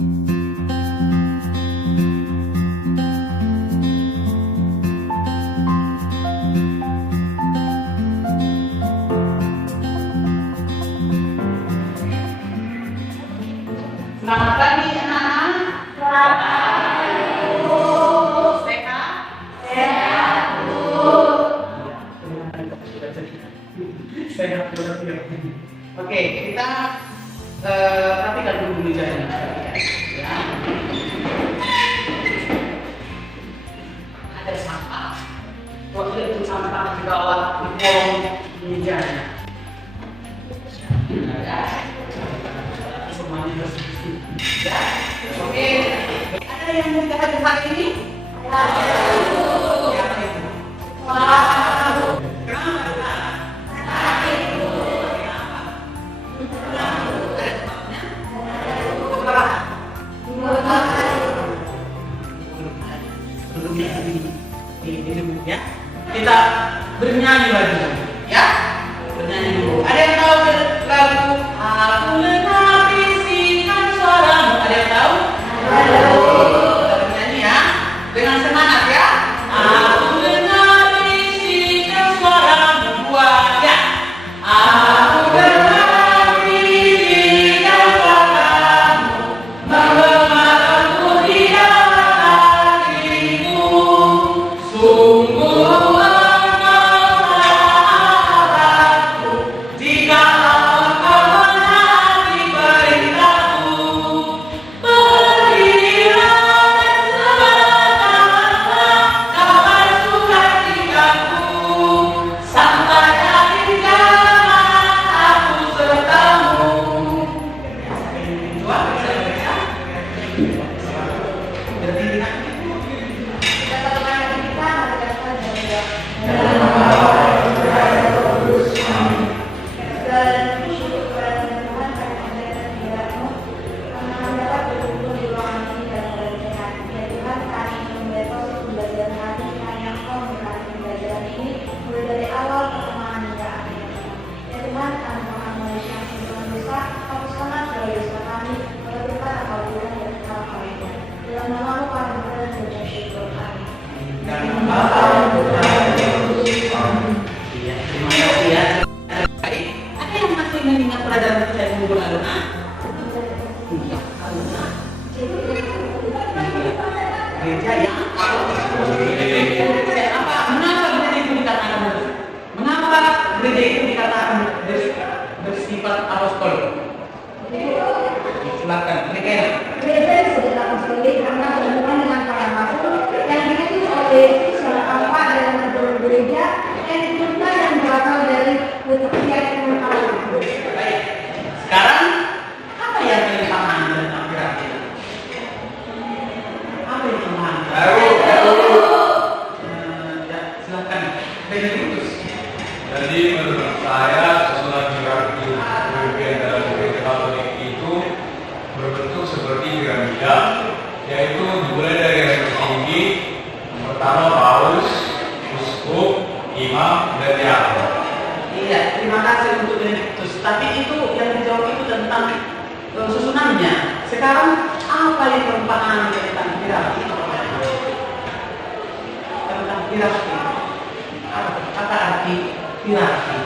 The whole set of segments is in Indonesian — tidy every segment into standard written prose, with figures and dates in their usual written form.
Selamat pagi anak-anak. Selamat pagi, Bu. Sehat? Sehat, Bu. Sehat, Bu. Oke, kita perhatikan dulu pembicaraannya. Ya. Ada sampah. Waktu itu sampah di bawah di kolong mejanya. Ya, oke. Ada yang mau dikatakan hari ini? Ada. Siapa itu? Wow. Kenapa? Sakit, Bu. Kenapa? Ada sebabnya? Kenapa? Sebelumnya ini ya. Kita bernyanyi lagi, ya. Bernyanyi dulu. Ada yang tahu lagu Aku Dengar Bisikan Suaramu? Ada yang tahu? Halo. Kita bernyanyi ya, dengan semangat ya. Aku dengar bisikan suaramu, buaya. Aku dengar bisikan suaramu, menggemakanku di dalam hatiku. Sungguh ingat pelajaran kita yang minggu lalu? Gereja yang apa? Mengapa gereja itu dikatakan? Mengapa gereja itu dikatakan bersifat apostol? Silakan, gereja disebut apostol karena berhubungan dengan para rasul yang diutus oleh seorang apa dalam sebuah gereja yang diturunkan dan berasal dari kepercayaan para rasul. Baik. Sekarang apa yang dipahami tentang piramida? Apa yang dipahami? Ya, silakan. Benediktus. Jadi menurut saya susunan hierarki pemimpin dalam gereja Katolik itu berbentuk seperti piramida, yaitu dimulai dari yang tertinggi, pertama paus, uskup, imam, dan diakon. Iya, terima kasih untuk Benediktus. Tapi itu yang dijawab itu tentang susunannya. Sekarang apa yang perumpamaan tentang hierarki? Tentang hierarki. Apa arti hierarki?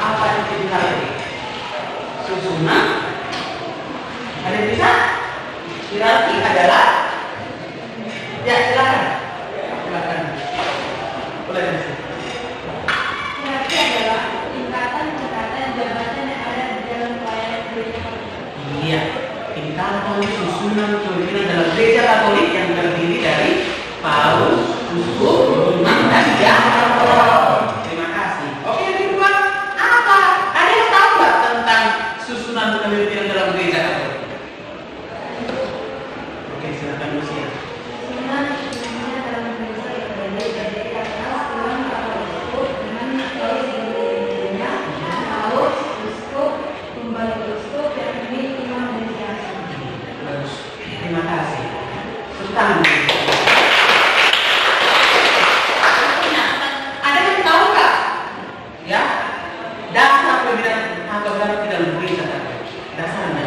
Apa itu hierarki? Susunan? Ada yang bisa? Hierarki adalah? Ya, silakan. Silakan. Boleh di Hierarki adalah tingkatan-tingkatan jabatan yang ada di dalam pelayanan gereja. Iya, tingkatan susunan pimpinan dalam gereja Katolik yang terdiri dari paus, uskup, imam, dan diakon. Terima kasih. Oke, yang kedua, apa? Ada yang tahu nggak tentang susunan kepemimpinan dalam gereja Katolik? Oke, silakan. apa berarti dalam gereja Katolik? Dasarnya.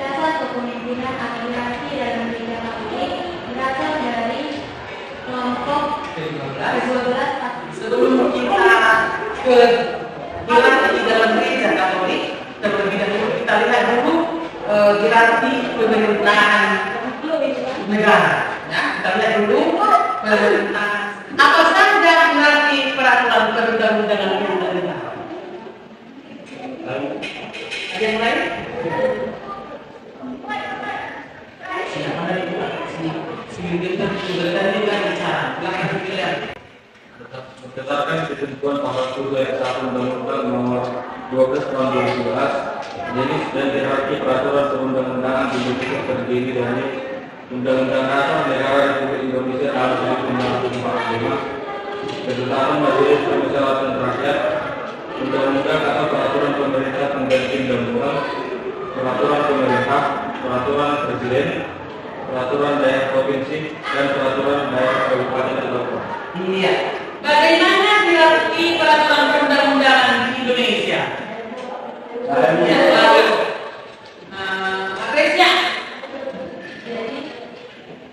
Dasar kepemimpinan atau hierarki dalam gereja Katolik berasal dari kelompok ke-12. Sebelum kita ke hierarki dalam gereja Katolik, terlebih dahulu kita lihat dulu hierarki pemerintahan negara. Ya, kita lihat dulu pemerintahan. Apa saja hierarki peraturan perundang-undangan yang ada? Ada yang lain? Siapa dari itu? Sini kita juga bicara. Belakang pilihan. Berdasarkan ketentuan pasal 7 ayat 1 Undang-Undang Nomor 12 Tahun 2011, jenis dan hierarki peraturan perundang-undangan di Indonesia terdiri dari Undang-Undang Dasar Negara Republik Indonesia tahun 1945, Kedutaan Majelis Permusyawaratan Rakyat, Undang-Undang atau peraturan pemerintah pengganti undang-undang, peraturan pemerintah, peraturan presiden, peraturan daerah provinsi, dan peraturan daerah kabupaten atau kota. Iya. Bagaimana hierarki peraturan perundang-undangan di Indonesia? Caranya, Resnya. Jadi,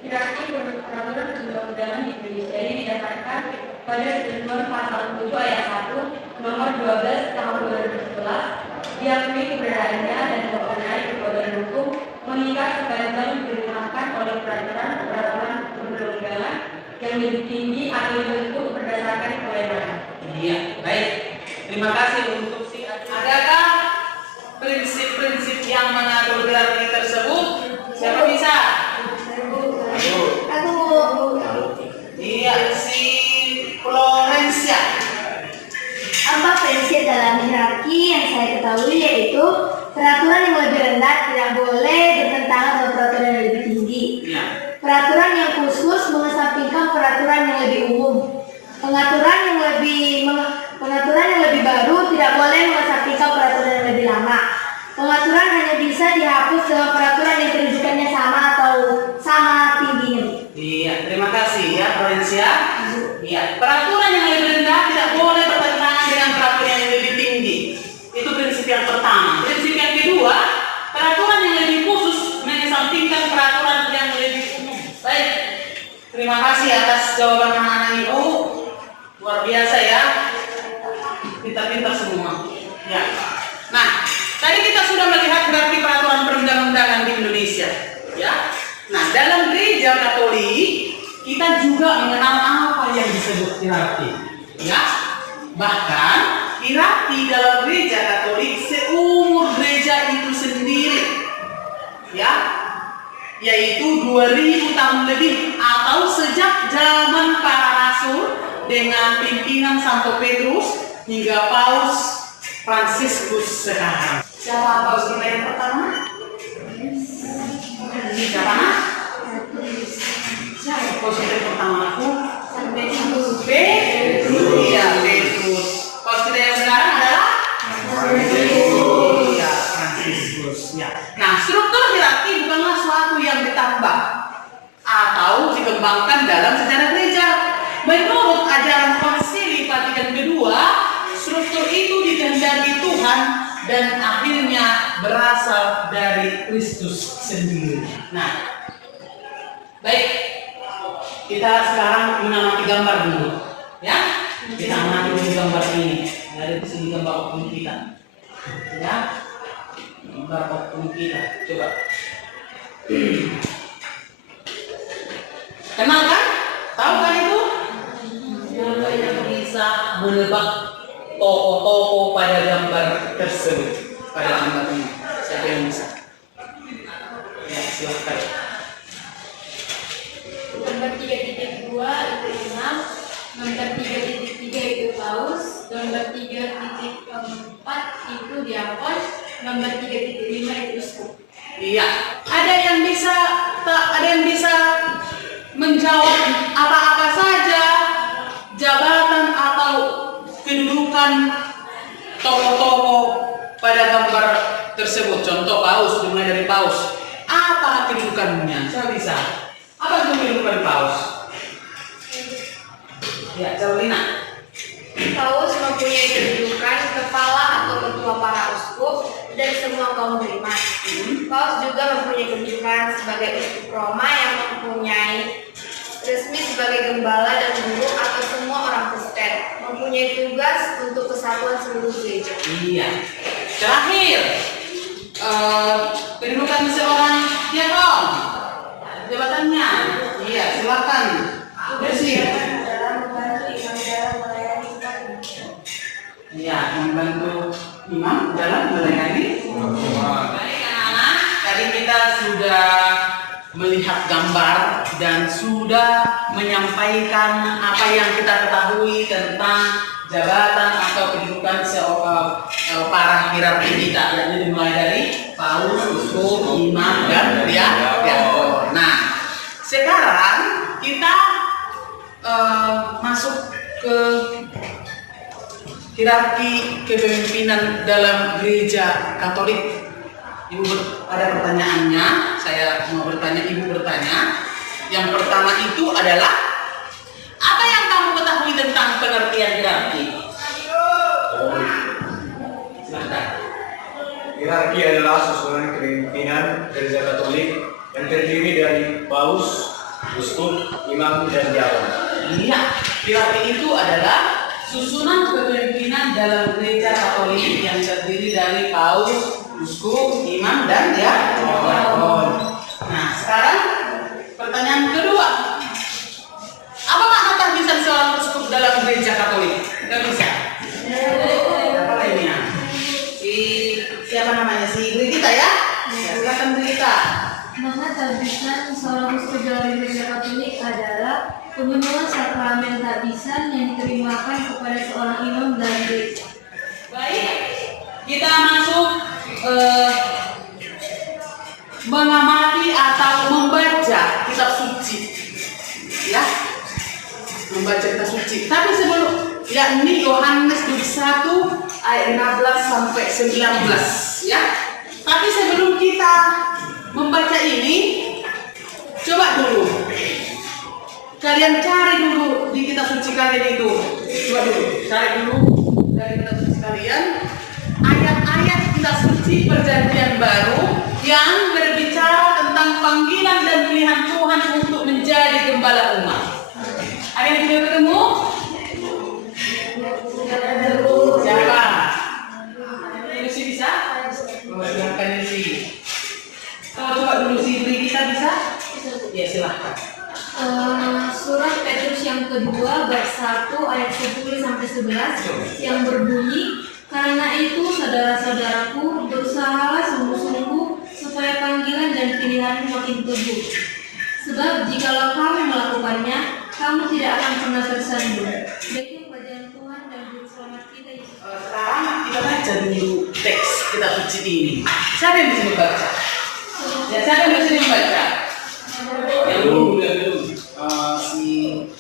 hierarki peraturan perundang-undangan di Indonesia ini didasarkan pada ketentuan pasal 7 ayat 1 nomor 12 tahun 2011, diakui keberadaannya dan mempunyai kekuatan hukum mengikat sepanjang diperintahkan oleh peraturan perundang-undangan yang lebih tinggi atau dibentuk berdasarkan kewenangan. Iya, baik. Terima kasih untuk si. Adakah prinsip-prinsip yang mengatur hierarki tersebut? Siapa bisa? Iya, si Florencia. Apa prinsip dalam hierarki yang saya ketahui yaitu peraturan yang lebih rendah tidak boleh bertentangan dengan peraturan yang lebih tinggi. Iya. Peraturan yang khusus mengesampingkan peraturan yang lebih umum. Pengaturan yang lebih baru tidak boleh mengesampingkan peraturan yang lebih lama. Pengaturan hanya bisa dihapus dengan peraturan yang kedudukannya sama atau sama tingginya. Iya, terima kasih ya Florencia. Iya, peraturan yang lebih rendah tidak boleh bertentangan dengan peraturan yang lebih tinggi. Itu prinsip yang pertama. Prinsip yang kedua, peraturan yang lebih khusus mengesampingkan peraturan yang lebih umum. Baik, terima kasih atas jawaban anak-anak ibu. Luar biasa ya. Pintar-pintar semua. Ya. Nah, tadi kita sudah melihat hierarki peraturan perundang-undangan di Indonesia. Ya. Nah, dalam gereja Katolik kita juga mengenal apa yang disebut hierarki. Ya. Bahkan hierarki dalam gereja Katolik seumur gereja itu sendiri. Ya. Yaitu 2000 tahun lebih atau sejak zaman para rasul dengan pimpinan Santo Petrus hingga Paus Fransiskus sekarang. Siapa Paus kita yang pertama? Siapa? Siapa Paus kita yang pertama aku? Petrus. Iya, Petrus. Paus kita yang sekarang adalah Iya, Fransiskus. Ya. Nah, struktur hierarki bukanlah suatu yang ditambah atau dikembangkan dalam sejarah gereja. Menurut ajaran Konsili Vatikan kedua, struktur itu dikehendaki Tuhan dan akhirnya berasal dari Kristus sendiri. Nah, baik, kita sekarang mengamati gambar dulu, ya. Kita mengamati dulu gambar ini. Ada di sini gambar oknum kita, ya. Gambar oknum kita, coba. Kenal kan? Tahu kan itu? Yang bisa menebak tokoh-tokoh pada gambar tersebut, pada gambar ini. Siapa yang bisa? Ya, silakan. Nomor 3.2 itu Imam, nomor 3.3 itu Paus, nomor 3.4 itu Diakon, nomor 3.5 itu Uskup. Iya, ada yang bisa menjawab apa-apa saja jabatan atau kedudukan tokoh-tokoh pada gambar tersebut. Contoh Paus, dimulai dari Paus. Apa kedudukannya? Saya bisa. Apa itu kedudukan Paus? Ya, Carolina. Paus mempunyai kedudukan kaum beriman. Paus juga mempunyai kedudukan sebagai uskup Roma yang mempunyai resmi sebagai gembala dan guru atau semua orang Kristen, mempunyai tugas untuk kesatuan seluruh gereja. Iya. Terakhir, kedudukan seorang diakon, jabatannya. Iya, silakan. Bersih. Iya, membantu imam dalam melayani. Baik anak-anak, tadi kita sudah melihat gambar dan sudah menyampaikan apa yang kita ketahui tentang jabatan atau kedudukan para hierarki kita, yakni dimulai dari paus, uskup, imam, dan diakon. Nah, sekarang kita masuk ke hierarki kepemimpinan dalam gereja Katolik. Ibu ada pertanyaannya, saya mau bertanya, ibu bertanya. Yang pertama itu adalah, apa yang kamu ketahui tentang pengertian hierarki? Silakan. Hierarki adalah susunan kepemimpinan gereja Katolik yang terdiri dari paus, uskup, imam, dan diakon. Iya, hierarki itu adalah susunan kepemimpinan dalam gereja Katolik yang terdiri dari paus, uskup, imam, dan diakon. Nah, sekarang pertanyaan kedua. Apa makna tahbisan seorang uskup dalam gereja Katolik? Nggak bisa. Apa lainnya? Siapa namanya? Si Brigita ya? Silakan Brigita. Makna tahbisan seorang uskup dalam gereja Katolik adalah pemenuhan sakramen tahbisan yang diterimakan kepada seorang imam dalam gereja. Baik, kita masuk mengamati atau membaca kitab suci, ya, membaca kitab suci. Tapi sebelum, yakni Yohanes 1 ayat 15 sampai 19, ya. Tapi sebelum kita membaca ini, coba dulu kalian cari dulu di kitab suci kalian itu. Coba dulu cari dulu dari kitab suci kalian ayat-ayat kitab suci Perjanjian Baru yang berbicara tentang panggilan dan pilihan Tuhan untuk menjadi gembala umat. Ada yang sudah ketemu? Siapa? Lucy bisa? Silakan Lucy. Coba dulu si Brigita bisa? Ya silahkan. Surat Petrus yang kedua bab 1 ayat 10 sampai 11 yang berbunyi, karena itu saudara-saudaraku, berusahalah sungguh-sungguh supaya panggilan dan pilihanmu makin teguh. Sebab jikalau kamu melakukannya, kamu tidak akan pernah tersandung. Demi kerajaan Tuhan dan Juru Selamat kita Yesus. Sekarang kita baca dulu teks kitab suci ini. Siapa yang bisa membaca? Ya, siapa yang bisa membaca? Yang dulu.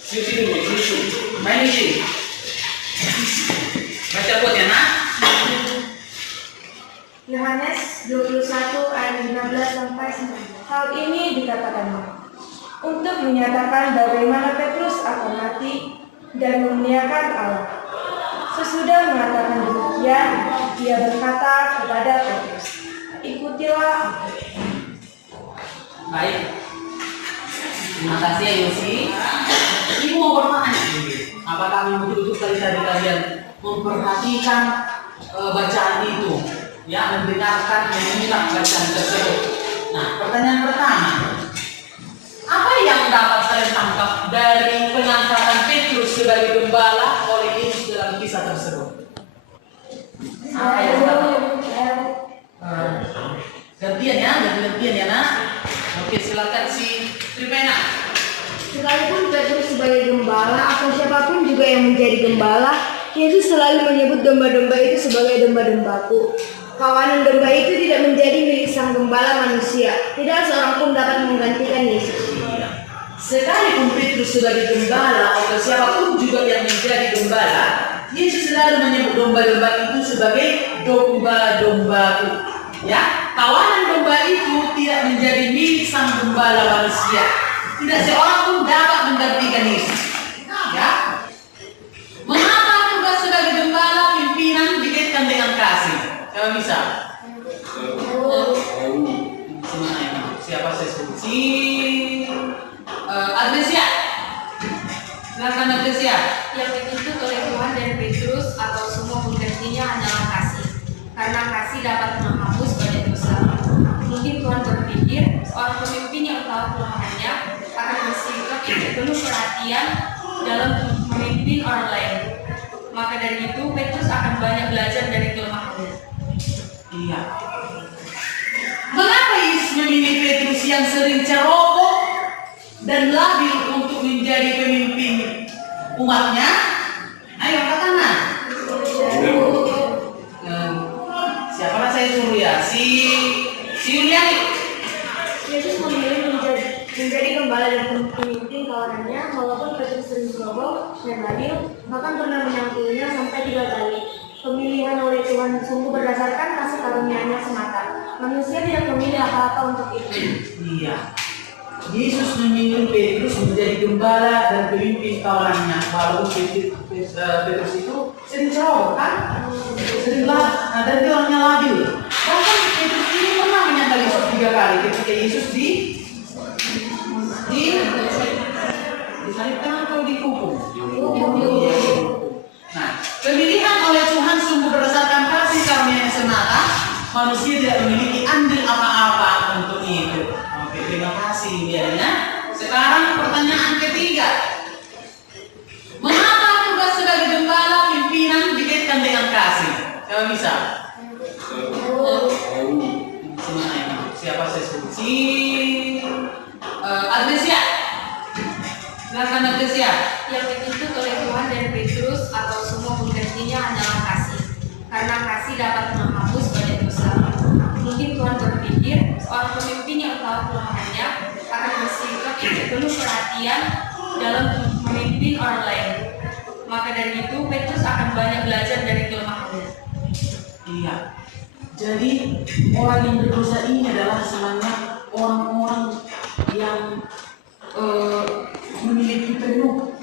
Si dulu, main ini. Baca buat ya nak. Yohanes 21 ayat 15 sampai 19. Hal ini dikatakannya untuk menyatakan bagaimana Petrus akan mati dan memuliakan Allah. Sesudah mengatakan demikian, dia berkata kepada Petrus, "Ikutilah aku." Baik. Terima kasih ya Yosi. Ibu mau bertanya, apakah memang betul-betul tadi kalian memperhatikan bacaan itu, ya, mendengarkan, menyimak bacaan tersebut. Nah, pertanyaan pertama, apa yang dapat kalian tangkap dari pengangkatan Petrus sebagai gembala oleh Yesus dalam kisah tersebut? Apa yang dapat? Gantian ya nak. Oke, silakan si Tripena. Sekalipun Petrus sebagai gembala atau siapapun juga yang menjadi gembala, Yesus selalu menyebut domba-domba itu sebagai domba-dombaku. Kawanan domba itu tidak menjadi milik sang gembala manusia. Tidak seorang pun dapat menggantikan Yesus. Sekalipun Petrus sebagai gembala atau siapapun juga yang menjadi gembala, Yesus selalu menyebut domba-domba itu sebagai domba-dombaku. Ya, kawanan domba itu tidak menjadi milik sang gembala manusia. Tidak seorang pun dapat menggantikan Yesus. Ya. Mengapa tugas sebagai gembala pimpinan dikaitkan dengan kasih? Kalau bisa. akan banyak belajar dari kelemahannya. Iya. Mengapa Yesus memilih Petrus yang sering ceroboh dan labil untuk menjadi pemimpin umatnya? Ayo angkat tangan. Siapa saya suruh ya? Si Yuliani. Yesus memilih menjadi gembala dan pemimpin kawanannya, walaupun Petrus sering ceroboh dan labil, bahkan pernah menyangkalinya sampai 3 kali. Pemilihan oleh Tuhan sungguh berdasarkan kasih karunia-Nya semata. Manusia tidak memilih apa-apa untuk itu. Iya. Yesus memilih Petrus menjadi gembala dan pemimpin kawanannya, walaupun Petrus itu sering ceroboh kan? Sering dan dia orangnya labil. Bahkan Petrus ini pernah menyangkal Yesus 3 kali ketika Yesus disalibkan atau dikubur. Nah, pemilihan oleh Tuhan sungguh berdasarkan kasih karunia-Nya semata. Manusia tidak memiliki andil apa-apa untuk itu. Oke, terima kasih biarnya. Sekarang pertanyaan ketiga. Mengapa tugas sebagai gembala pimpinan dikaitkan dengan kasih? Siapa bisa? Siapa saya sebut? Agnesia. Silakan Agnesia. Yang dituntut oleh Tuhan dan Petrus atau semua penggantinya hanyalah kasih. Karena kasih dapat menghapus banyak dosa. Mungkin Tuhan berpikir seorang pemimpin yang tahu kelemahannya akan bersikap penuh perhatian dalam memimpin orang lain. Maka dari itu Petrus akan banyak belajar dari kelemahannya. Iya. Jadi orang yang berdosa ini adalah sebenarnya orang-orang yang memiliki penuh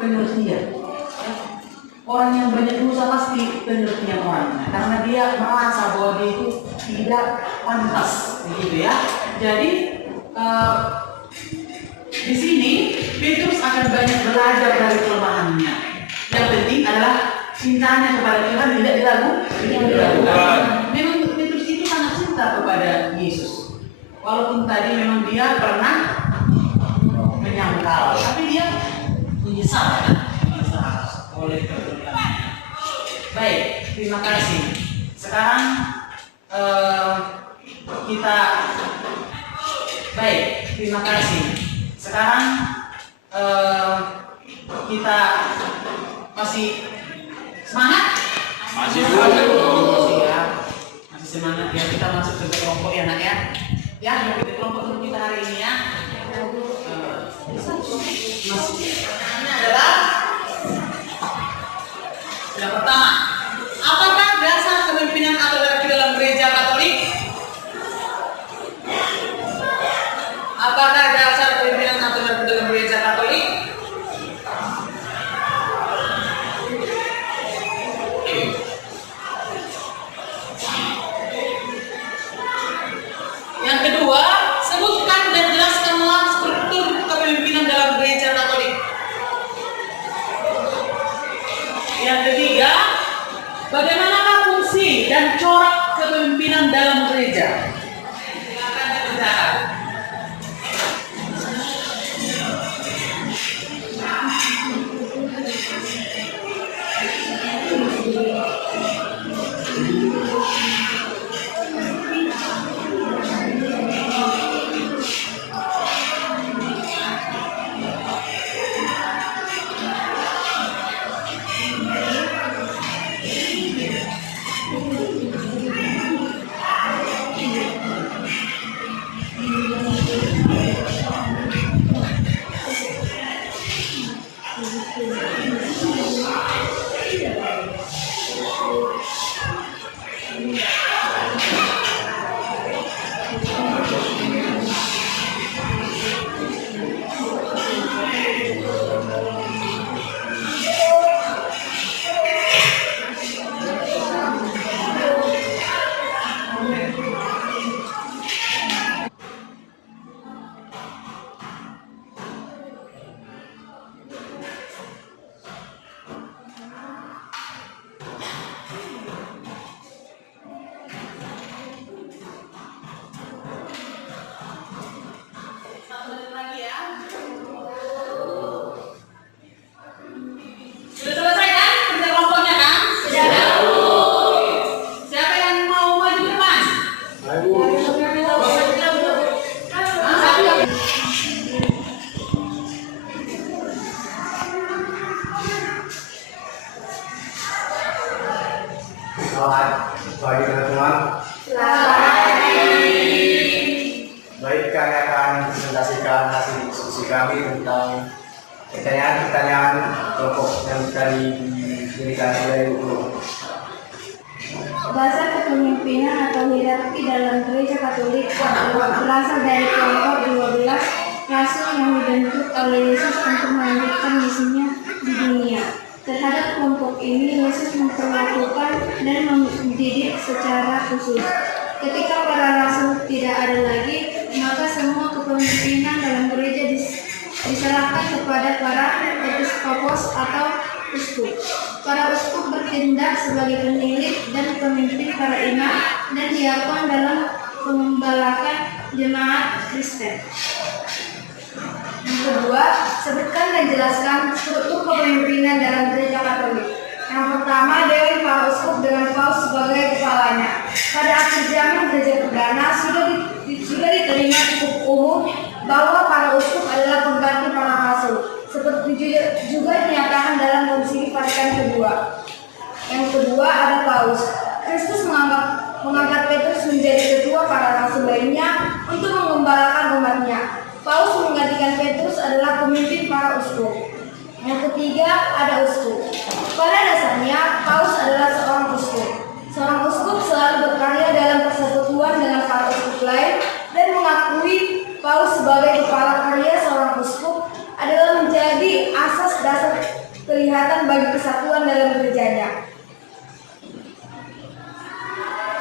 pengertian. Orang yang banyak dosa pasti pengertian orangnya, karena dia merasa bahwa dia itu tidak pantas, begitu ya. Jadi di sini Petrus akan banyak belajar dari kelemahannya. Yang penting adalah cintanya kepada Tuhan tidak diragukan. Memang Petrus itu sangat cinta kepada Yesus, walaupun tadi memang dia pernah menyangkal, tapi dia menyesal oleh kebenarannya. Baik, terima kasih. Sekarang terima kasih. Sekarang kita masih semangat? Masih ya. Masih semangat ya, kita masuk ke kelompok ya nak ya. Ya, kita kelompok untuk kita hari ini ya. Ini adalah yang pertama, apakah dasar kepemimpinan autokrati dalam gereja Katolik? Apakah dasar kepemimpinan autokrati dalam gereja Katolik? Yang kedua, sebutkan dan jelaskanlah struktur kepemimpinan dalam gereja Katolik. Yang ketiga, bagaimanakah fungsi dan corak kepemimpinan dalam gereja? Silakan dibicara. Selamat pagi teman-teman. Baik, kami akan presentasikan hasil diskusi kami tentang pertanyaan-pertanyaan kelompok yang tadi diberikan oleh guru. Dasar kepemimpinan atau hierarki dalam gereja Katolik berasal dari kelompok 12 rasul yang dibentuk oleh Yesus untuk melanjutkan misinya di dunia. Terhadap kelompok ini, Yesus memperlakukan dan mendidik secara khusus. Ketika para rasul tidak ada lagi, maka semua kepemimpinan dalam gereja diserahkan kepada para episkopos atau uskup. Para uskup bertindak sebagai penilik dan pemimpin para imam dan diakon dalam pengembalakan jemaat Kristen. Yang kedua, sebutkan dan jelaskan struktur kepemimpinan dalam gereja Katolik. Yang pertama, Dewan Para Uskup dengan Paus sebagai kepalanya. Pada akhir zaman gereja perdana sudah diterima cukup umum bahwa para uskup adalah pengganti para rasul, seperti juga dinyatakan dalam Konsili Vatikan kedua. Yang kedua ada Paus. Kristus mengangkat Petrus menjadi ketua para rasul lainnya untuk mengembalakan umatnya. Paus menggantikan Petrus adalah pemimpin para uskup. Yang ketiga ada uskup. Pada dasarnya Paus adalah seorang uskup. Seorang uskup selalu berkarya dalam persekutuan dengan para uskup lain dan mengakui Paus sebagai kepala karya seorang uskup adalah menjadi asas dasar kelihatan bagi kesatuan dalam gerejanya.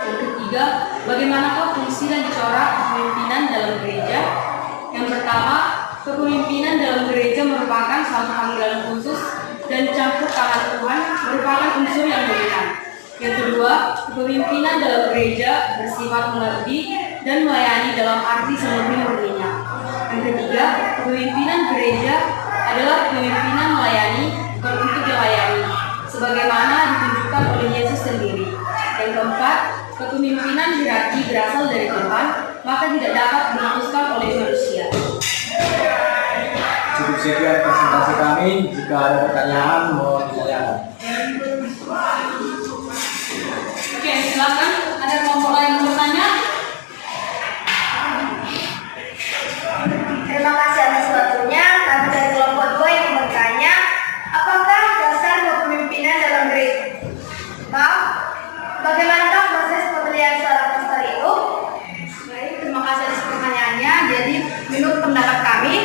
Yang ketiga, bagaimanakah fungsi dan corak kepemimpinan dalam gereja? Yang pertama, kepemimpinan dalam gereja merupakan suatu panggilan khusus dan campur tangan Tuhan merupakan unsur yang dominan. Yang kedua, kepemimpinan dalam gereja bersifat mengerti dan melayani dalam arti semurni-murninya. Yang ketiga, kepemimpinan gereja adalah kepemimpinan melayani bukan untuk dilayani, sebagaimana ditunjukkan oleh Yesus sendiri. Yang keempat, kepemimpinan hierarki berasal dari Tuhan, maka tidak dapat diputuskan oleh manusia. Cukup sekian presentasi kami. Jika ada pertanyaan, mohon ditanyakan. Oke, silakan. Ada kelompok lain yang bertanya? Terima kasih atas waktunya. Kami dari kelompok 2 yang bertanya, apakah dasar kepemimpinan dalam gereja? Maaf, bagaimanakah proses pemilihan seorang pastor itu? Baik, terima kasih atas pertanyaannya. Jadi, menurut pendapat kami,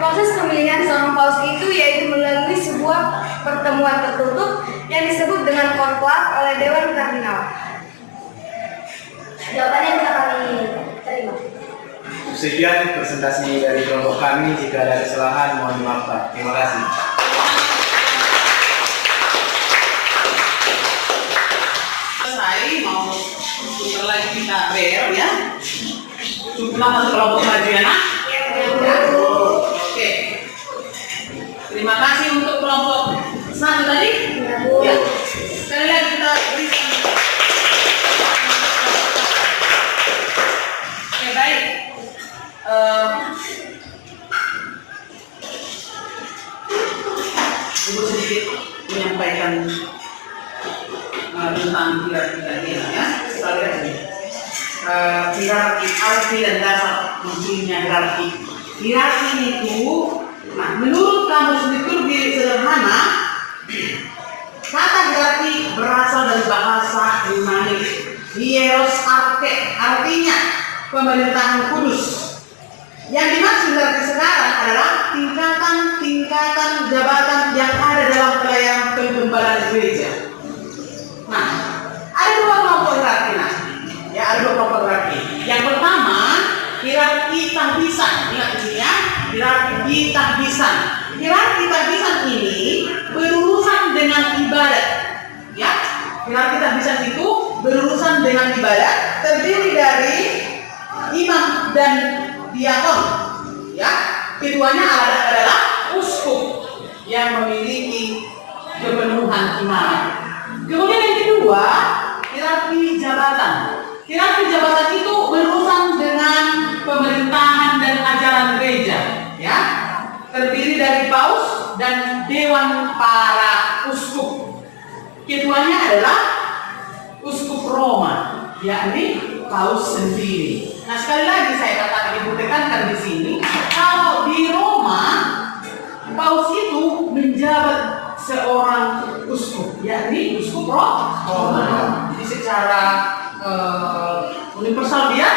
proses pemilihan seorang paus itu yaitu melalui sebuah pertemuan tertutup yang disebut dengan konklaf oleh Dewan Kardinal. Jawabannya bisa kami terima. Sekian presentasi dari kelompok kami. Jika ada kesalahan, mohon dimaafkan. Terima kasih. Saya mau sebentar lagi kita bel ya. Jumlah masuk kelompok maju ya nak? Oke. Terima kasih untuk kelompok 1 tadi. Ya. Sekali lagi kita berikan. Oke, baik. Ibu sedikit menyampaikan tentang hierarki tadi ya. Sekalian ini. Hierarki, arti dan dasar munculnya hierarki. Hierarki itu, nah menurut kamus liturgi sederhana, kata hierarki berasal dari bahasa Yunani hieros arche, artinya pemerintahan kudus. Yang dimaksud hierarki sekarang adalah tingkatan-tingkatan jabatan yang ada dalam pelayanan penggembalaan gereja. Nah, ada 2 kelompok hierarki nah. Ya, ada 2 kelompok hierarki. Yang pertama, hierarki tahbisan. Ingat ini ya, hierarki tahbisan. Hierarki tahbisan ini berurusan dengan ibadat. Ya, hierarki tahbisan itu berurusan dengan ibadat, terdiri dari imam dan diakon. Ya, keduanya adalah uskup yang memiliki kepenuhan imamat. Kemudian yang kedua, hierarki jabatan. Hierarki jabatan itu berurusan dengan pemerintahan dan ajaran gereja, ya. Terdiri dari paus dan dewan para uskup. Keduanya adalah uskup yakni paus sendiri. Nah, sekali lagi saya katakan, ibu tekankan di sini, kalau di Roma paus itu menjabat seorang uskup, yakni uskup Roma. Jadi secara universal dia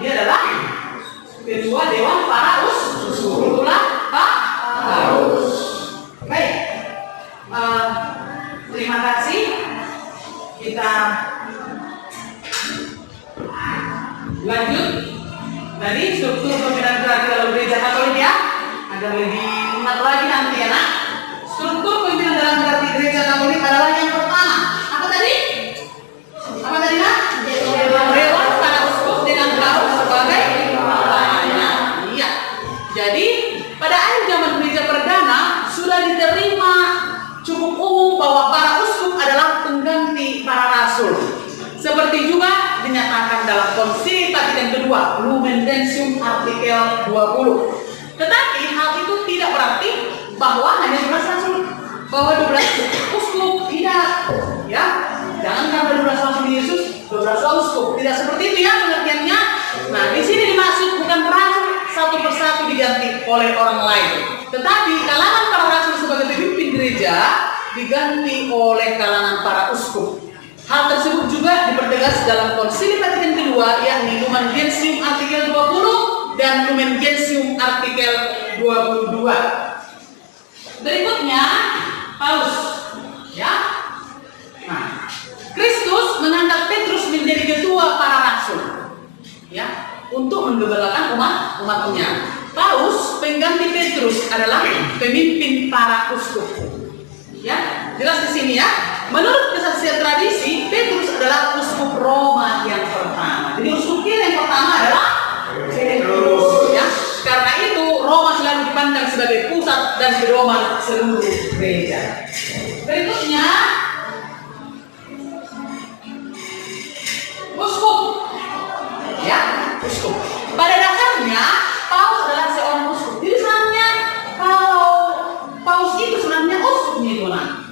adalah ketua dewan para uskup. Itulah paus. Baik, terima kasih. Kita lanjut dari struktur pembinaan gereja dalam gereja Katolik ya, agar lebih lunak lagi nanti ya nak. Struktur pembinaan dalam gereja Katolik adalah yang pertama. Apa tadi? Apa tadi nak? Dewan para uskup dengan paus sebagai kepalanya. Iya. Jadi pada akhir zaman gereja perdana sudah diterima cukup umum bahwa para uskup adalah pengganti para rasul. Seperti juga dinyatakan dalam Konsili Vatikan kedua, Lumen Gentium artikel 20. Tetapi hal itu tidak berarti bahwa hanya 12 rasul, bahwa 12 uskup tidak, ya. Jangan karena 12 rasul Yesus, 12 uskup. Tidak seperti itu ya pengertiannya. Nah, di sini dimaksud bukan rasul satu persatu diganti oleh orang lain, tetapi kalangan para rasul sebagai pemimpin gereja diganti oleh kalangan para uskup. Hal tersebut juga dipertegas dalam Konsili Vatikan kedua, yakni Lumen Gentium artikel 20 dan Lumen Gentium artikel 22. Berikutnya paus, ya. Nah, Kristus mengangkat Petrus menjadi ketua para rasul, ya, untuk menggembalakan umatnya. Paus pengganti Petrus adalah pemimpin para uskup. Ya, jelas di sini ya. Menurut kesaksian tradisi, Petrus adalah uskup Roma yang pertama. Jadi uskup yang pertama adalah Petrus, ya. Karena itu Roma selalu dipandang sebagai pusat dan pedoman seluruh gereja. Berikutnya, uskup, ya, uskup. Pada dasarnya, paus adalah seorang uskup. Jadi sebenarnya kalau paus itu sebenarnya uskupnya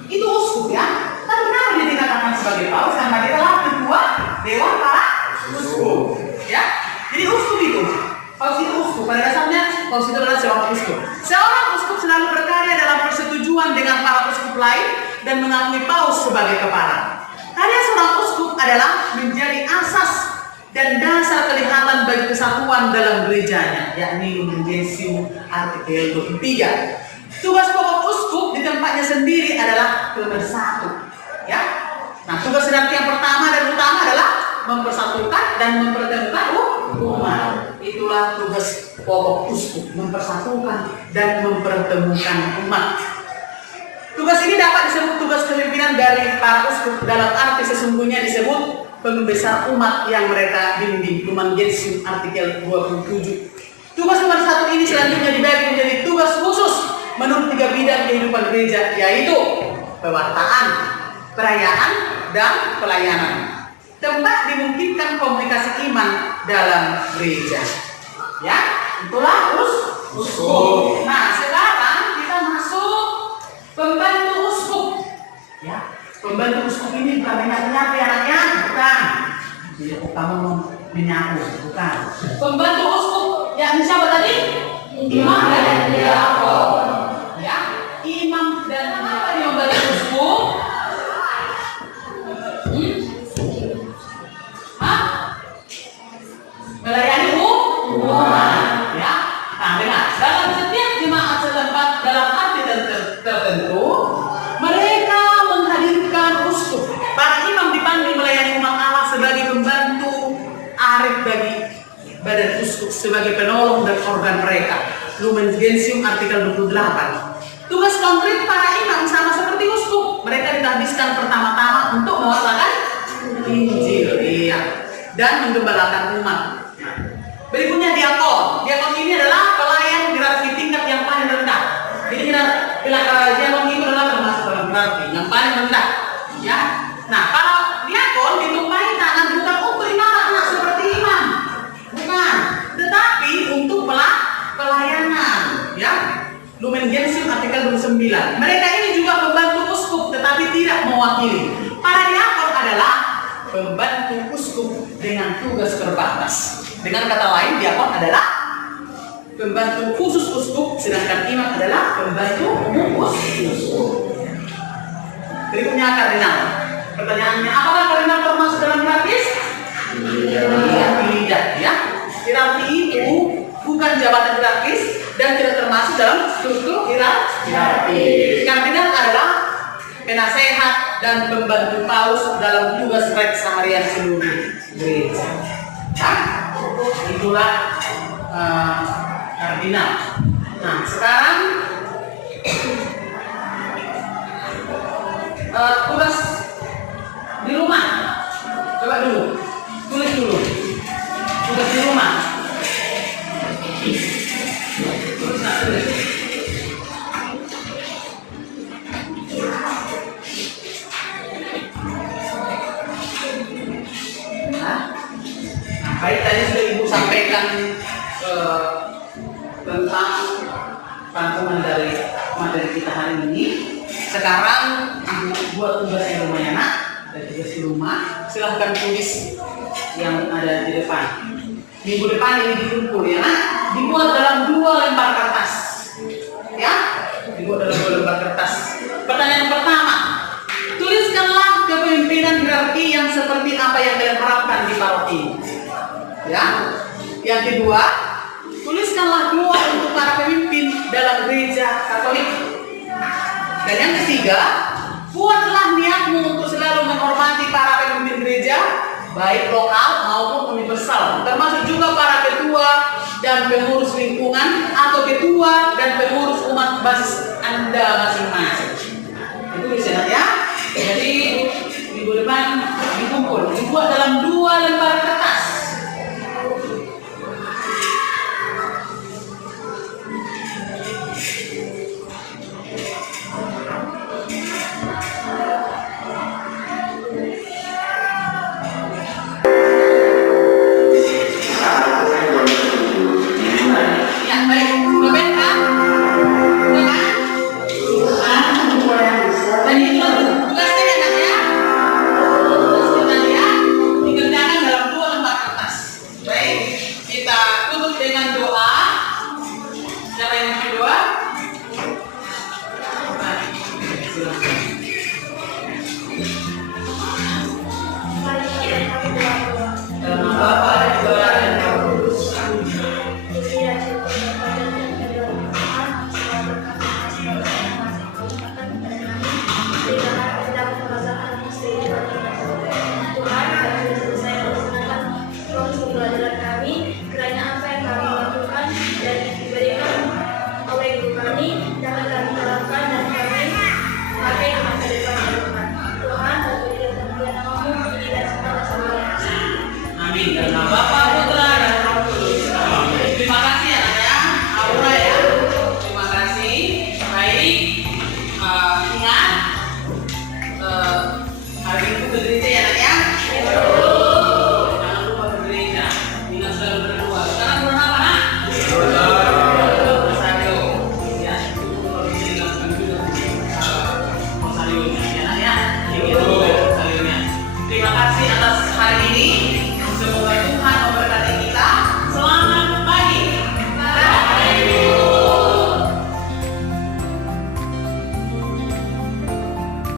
itu uskup ya. Tapi kenapa dia dikatakan sebagai paus? Karena dia adalah ketua dewan para uskup, ya. Jadi uskup itu, paus itu uskup. Pada dasarnya paus itu adalah seorang uskup. Seorang uskup selalu berkarya dalam persetujuan dengan para uskup lain dan mengakui paus sebagai kepala. Karya seorang uskup adalah menjadi asas dan dasar kelihatan bagi kesatuan dalam gerejanya, yakni Lumen Gentium artikel 23. Tugas pokok uskup di tempatnya sendiri adalah pemersatu, ya. Nah, tugas yang pertama dan utama adalah mempersatukan dan mempertemukan umat. Itulah tugas pokok uskup, mempersatukan dan mempertemukan umat. Tugas ini dapat disebut tugas kepemimpinan dari para uskup, dalam arti sesungguhnya disebut pembesar umat yang mereka bimbing, Lumen Gentium artikel 27. Tugas nomor 1 ini selanjutnya dibagi menjadi tugas khusus menurut 3 bidang kehidupan gereja, yaitu pewartaan, perayaan, dan pelayanan. Tempat dimungkinkan komunikasi iman dalam gereja. Ya, itulah uskup. Nah, sekarang kita masuk pembantu uskup. Ya, pembantu uskup ini bukan menyapu-nyapu anaknya, bukan. Jadi kamu menyapu, bukan. Pembantu uskup yang siapa tadi? Imam dan diakon. Ya, imam dan apa yang membantu uskup? Melayani umat, ya. Nah, dengar, dalam setiap jemaat setempat dalam arti tertentu, mereka menghadirkan uskup. Para imam dipanggil melayani umat Allah sebagai pembantu arif bagi badan uskup, sebagai penolong dan organ mereka. Lumen Gentium artikel 28. Tugas konkret para imam sama seperti uskup. Mereka ditahbiskan pertama-tama untuk mewartakan Injil, iya, dan menggembalakan umat. Berikutnya diakon. Diakon ini adalah pelayan hierarki tingkat yang paling rendah. Jadi diakon itu adalah termasuk dalam hierarki yang paling rendah. Ya. Nah, kalau diakon ditumpahi tangan bukan untuk anak seperti imam, bukan, tetapi untuk pelayanan. Ya. Lumen Gentium artikel 29. Mereka ini juga pembantu uskup, tetapi tidak mewakili. Para diakon adalah pembantu uskup dengan tugas terbatas. Dengan kata lain, diakon adalah pembantu khusus uskup, sedangkan imam adalah pembantu umum uskup. Berikutnya kardinal. Pertanyaannya, apakah kardinal termasuk dalam hierarkis? Iya, tidak ya. Hierarki itu bukan jabatan hierarkis dan tidak termasuk dalam struktur hierarki. Kardinal adalah penasehat dan pembantu paus dalam tugas Rex harian seluruh gereja. Ya, itulah kardinal. Nah, sekarang tugas di rumah. Coba dulu, tulis dulu. Tugas di rumah. Tulis, nah, tulis. Baik, tadi sudah Ibu sampaikan tentang rangkuman dari materi kita hari ini. Sekarang Ibu buat tugas di rumah ya nak, dari tugas di rumah. Silahkan tulis yang ada di depan. Minggu depan ini dikumpul ya nak. Dibuat dalam 2 lembar kertas. Ya, dibuat dalam 2 lembar kertas. Pertanyaan pertama, tuliskanlah kepemimpinan hierarki yang seperti apa yang kalian harapkan di paroki. Ya, yang kedua, tuliskanlah doa untuk para pemimpin dalam gereja Katolik. Dan yang ketiga, buatlah niatmu untuk selalu menghormati para pemimpin gereja, baik lokal maupun universal, termasuk juga para ketua dan pengurus lingkungan atau ketua dan pengurus umat basis Anda masing-masing. Itu bisa ya. Jadi minggu depan dikumpul, dibuat dalam 2 lembar kertas. Amin. Dan nama Bapa